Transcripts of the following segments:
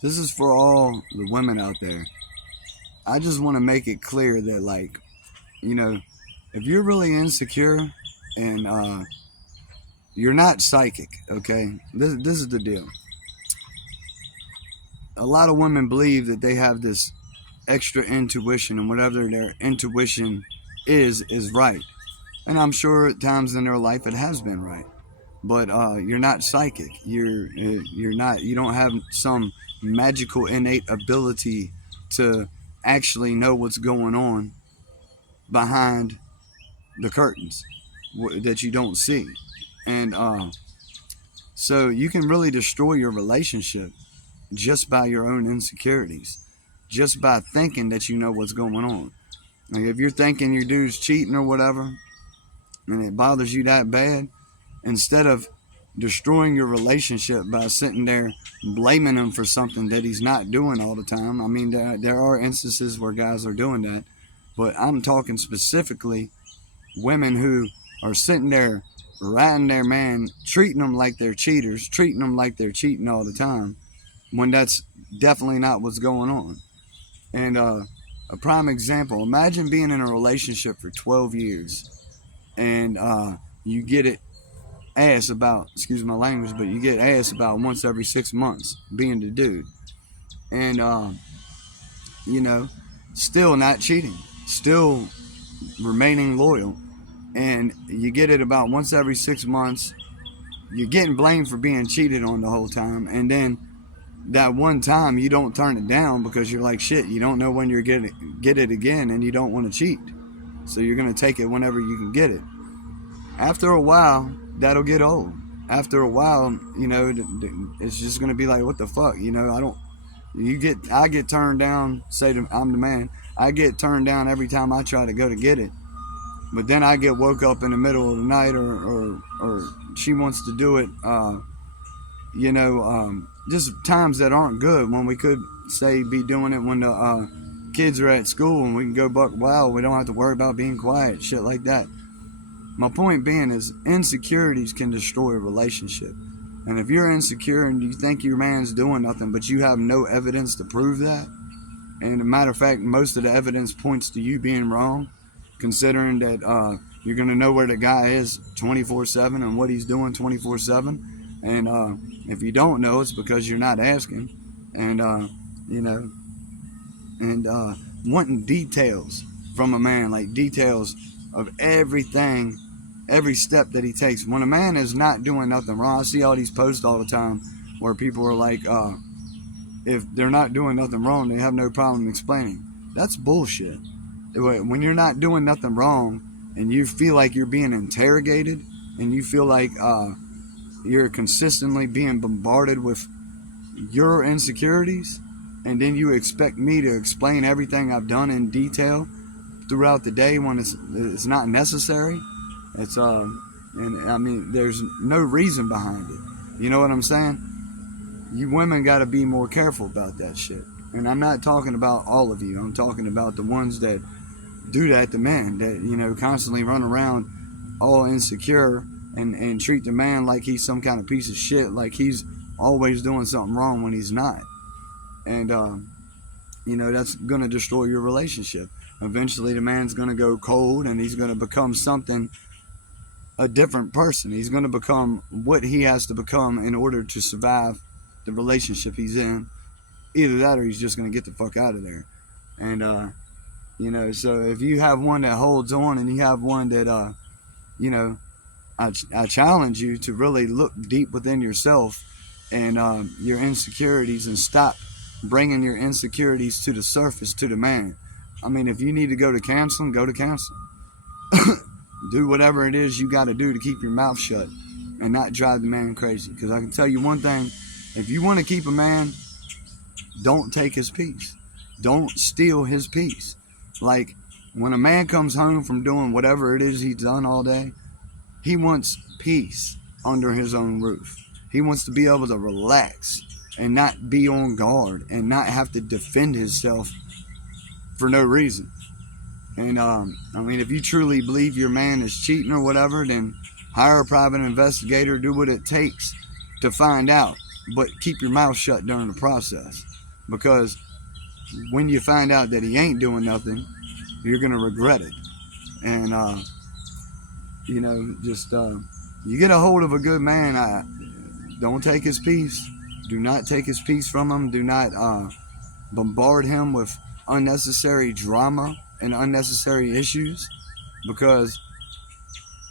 This is for all the women out there. I just want to make it clear that, like, you know, if you're really insecure and you're not psychic, okay? This is the deal. A lot of women believe that they have this extra intuition, and whatever their intuition is right. And I'm sure at times in their life it has been right. But you're not psychic. You're not. You don't have some magical innate ability to actually know what's going on behind the curtains that you don't see, and so you can really destroy your relationship just by your own insecurities, just by thinking that you know what's going on. Like if you're thinking your dude's cheating or whatever, and it bothers you that bad, instead of destroying your relationship by sitting there blaming him for something that he's not doing all the time. I mean, there are instances where guys are doing that, but I'm talking specifically women who are sitting there riding their man, treating them like they're cheaters, treating them like they're cheating all the time, when that's definitely not what's going on. And a prime example, imagine being in a relationship for 12 years and you get it ass about, excuse my language, but you get ass about once every 6 months being the dude. And, you know, still not cheating, still remaining loyal. And you get it about once every 6 months. You're getting blamed for being cheated on the whole time. And then that one time you don't turn it down because you're like, shit, you don't know when you're going to get it again and you don't want to cheat. So you're going to take it whenever you can get it. After a while, that'll get old. After a while, you know, it's just going to be like, what the fuck? You know, I get turned down, I'm the man. I get turned down every time I try to go to get it. But then I get woke up in the middle of the night, or she wants to do it, you know, just times that aren't good when we could, say, be doing it when the kids are at school and we can go buck wild. We don't have to worry about being quiet, shit like that. My point being is insecurities can destroy a relationship. And if you're insecure and you think your man's doing nothing, but you have no evidence to prove that, and as a matter of fact, most of the evidence points to you being wrong, considering that you're going to know where the guy is 24/7 and what he's doing 24/7. And if you don't know, it's because you're not asking. And, you know, and wanting details from a man, like details of everything, every step that he takes. When a man is not doing nothing wrong, I see all these posts all the time where people are like, if they're not doing nothing wrong, they have no problem explaining. That's bullshit. When you're not doing nothing wrong and you feel like you're being interrogated and you feel like you're consistently being bombarded with your insecurities, and then you expect me to explain everything I've done in detail throughout the day when it's not necessary, it's and I mean, there's no reason behind it. You know what I'm saying? You women got to be more careful about that shit. And I'm not talking about all of you. I'm talking about the ones that do that to men, that, you know, constantly run around all insecure and treat the man like he's some kind of piece of shit, like he's always doing something wrong when he's not. And you know, that's going to destroy your relationship. Eventually the man's going to go cold and he's going to become something, a different person. He's going to become what he has to become in order to survive the relationship he's in. Either that or he's just going to get the fuck out of there. And you know, so if you have one that holds on and you have one that you know, I challenge you to really look deep within yourself and your insecurities, and stop bringing your insecurities to the surface to the man. I mean, if you need to go to counseling, go to counseling. Do whatever it is you got to do to keep your mouth shut and not drive the man crazy. Because I can tell you one thing, if you want to keep a man, don't take his peace. Don't steal his peace. Like, when a man comes home from doing whatever it is he's done all day, he wants peace under his own roof. He wants to be able to relax and not be on guard and not have to defend himself for no reason. And I mean, if you truly believe your man is cheating or whatever, then hire a private investigator, do what it takes to find out. but keep your mouth shut during the process, because when you find out that he ain't doing nothing, you're gonna regret it. And just you get a hold of a good man, don't take his peace. Do not take his peace from him. Do not bombard him with unnecessary drama and unnecessary issues, because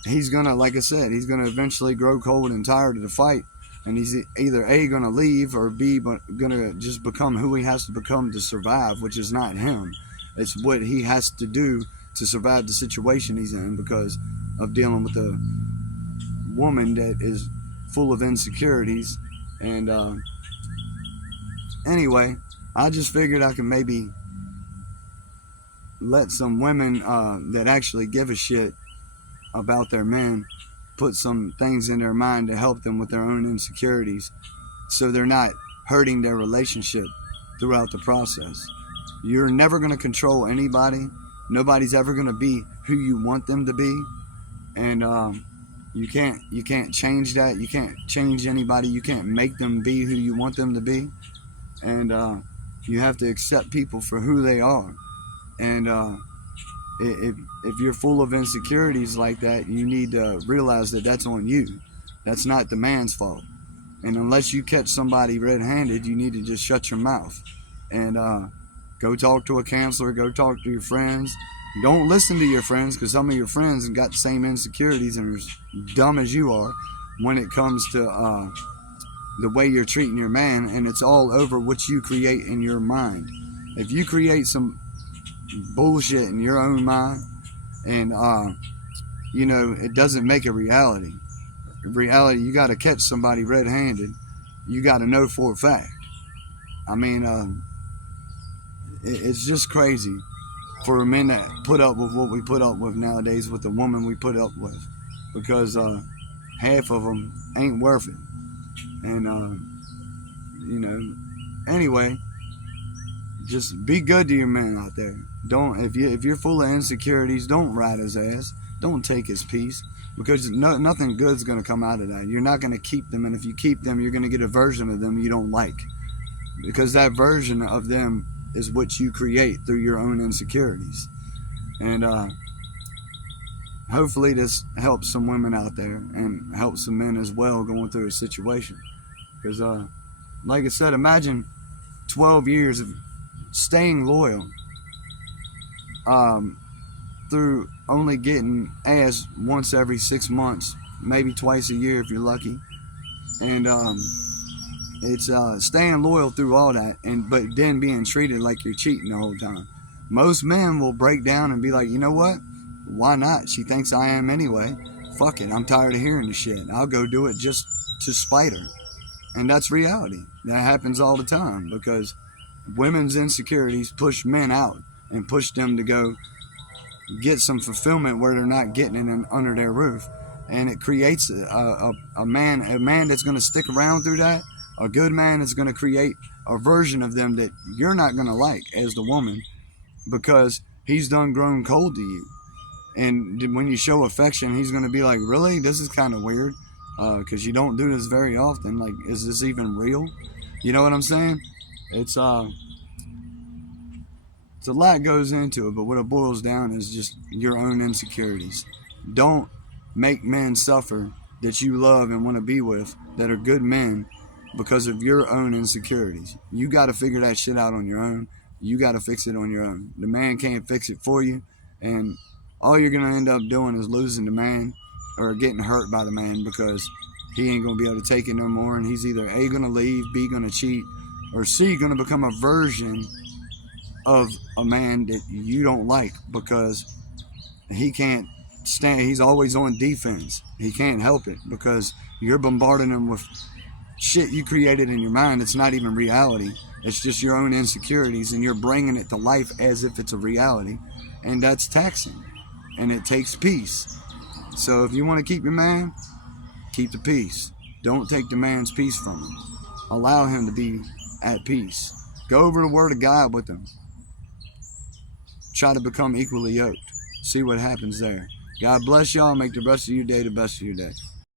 he's gonna, like I said, he's gonna eventually grow cold and tired of the fight, and he's either A, gonna leave, or B, gonna just become who he has to become to survive, which is not him. It's what he has to do to survive the situation he's in, because of dealing with a woman that is full of insecurities. And anyway, I just figured I could maybe let some women that actually give a shit about their men put some things in their mind to help them with their own insecurities, so they're not hurting their relationship throughout the process. You're never going to control anybody. Nobody's ever going to be who you want them to be, and you can't change that. You can't change anybody. You can't make them be who you want them to be, and you have to accept people for who they are. And if you're full of insecurities like that, you need to realize that that's on you. That's not the man's fault. And unless you catch somebody red-handed, you need to just shut your mouth and go talk to a counselor. Go talk to your friends. Don't listen to your friends, because some of your friends have got the same insecurities and are as dumb as you are when it comes to the way you're treating your man. And it's all over what you create in your mind. If you create some bullshit in your own mind, and it doesn't make it reality. Reality, you got to catch somebody red-handed. You got to know for a fact. I mean, it's just crazy for men that put up with what we put up with nowadays, with the woman we put up with, because half of them ain't worth it. And anyway, just be good to your man out there. Don't, if you're full of insecurities, don't ride his ass. Don't take his peace, because nothing good's gonna come out of that. You're not gonna keep them, and if you keep them, you're gonna get a version of them you don't like, because that version of them is what you create through your own insecurities. And hopefully this helps some women out there, and helps some men as well going through a situation. Because like I said, imagine 12 years of staying loyal through only getting ass once every 6 months, maybe twice a year if you're lucky. And it's staying loyal through all that, but then being treated like you're cheating the whole time. Most men will break down and be like, you know what? Why not? She thinks I am anyway. Fuck it. I'm tired of hearing the shit. I'll go do it just to spite her. And that's reality. That happens all the time, because women's insecurities push men out and push them to go get some fulfillment where they're not getting it under their roof. And it creates a man that's going to stick around through that. A good man is going to create a version of them that you're not going to like as the woman, because he's done grown cold to you. And when you show affection, he's going to be like, really? This is kind of weird, because you don't do this very often. Like, is this even real? You know what I'm saying? It's a lot goes into it, but what it boils down is just your own insecurities. Don't make men suffer that you love and want to be with, that are good men, because of your own insecurities. You got to figure that shit out on your own. You got to fix it on your own. The man can't fix it for you, and all you're going to end up doing is losing the man, or getting hurt by the man, because he ain't going to be able to take it no more, and he's either A, going to leave, B, going to cheat, or C, going to become a version of a man that you don't like, because he can't stand, he's always on defense. He can't help it, because you're bombarding him with shit you created in your mind. It's not even reality. It's just your own insecurities, and you're bringing it to life as if it's a reality, and that's taxing, and it takes peace. So if you want to keep your man, keep the peace. Don't take the man's peace from him. Allow him to be at peace. Go over the word of God with him. Try to become equally yoked. See what happens there. God bless y'all. Make the rest of your day the best of your day.